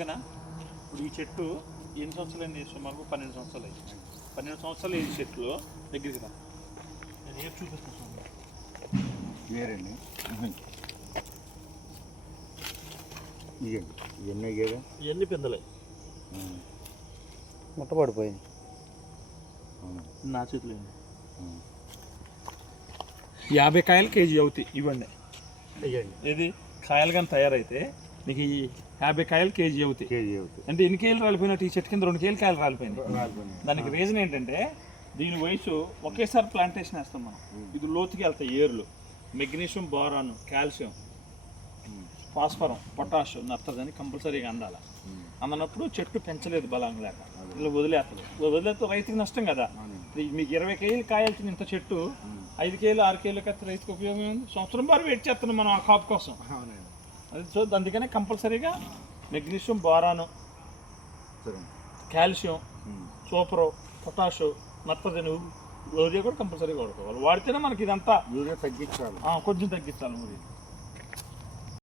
ఇప్పుడు ఈ చెట్టు ఎన్ని సంవత్సరాలు అయింది? సుమారు 12 సంవత్సరాలు అయింది. 12 సంవత్సరాలు ఈ చెట్లు దగ్గరికి రా, రేపు చూపిస్తాను. వేరండి ఇవన్నీ పిందలే ముట్ట పడిపోయింది నా చేతులు. 50 కాయలు కేజీ అవుతాయి ఇవన్నీ. ఇది కాయలు కానీ తయారైతే నీకు ఈ 50 కాయలు కేజీ అవుతాయి. అంటే ఎన్ని కేజీలు రాలిపోయినట్టు ఈ చెట్టు కింద 2 కేజీలు కాయలు రాలిపోయినాయి. దానికి రీజన్ ఏంటంటే దీని వయసు ఒకేసారి ప్లాంటేషన్ వేస్తాం మనం. ఇది లోతుకి వెళ్తాయి ఏర్లు. మెగ్నీషియం, బోరాన్, కాల్షియం, ఫాస్ఫరం, పొటాష్, నత్రజని కంపల్సరీగా అందాలి. అందనప్పుడు చెట్టు పెంచలేదు బలం లేక ఇలా వదిలేస్తుంది. వదిలేస్తే రైతుకి నష్టం కదా. మీకు 20 కేజీలు కాయాల్సిన ఇంత చెట్టు 5 కేజీలు 6 కేజీలు కత్తి రైతుకి ఉపయోగం ఉంది. సంవత్సరం బారు వెయిట్ చేస్తున్నాం మనం ఆ కాపు కోసం. అది సో అందుకనే కంపల్సరీగా మెగ్నీషియం, బోరాను, కాల్షియం, సూపరు, పొటాషు, నత్రజని, యూరియా కూడా కంపల్సరీగా వాడుకోవాలి. వాడితేనే మనకి ఇదంతా యూరియా తగ్గించాలి, కొంచెం తగ్గించాలి.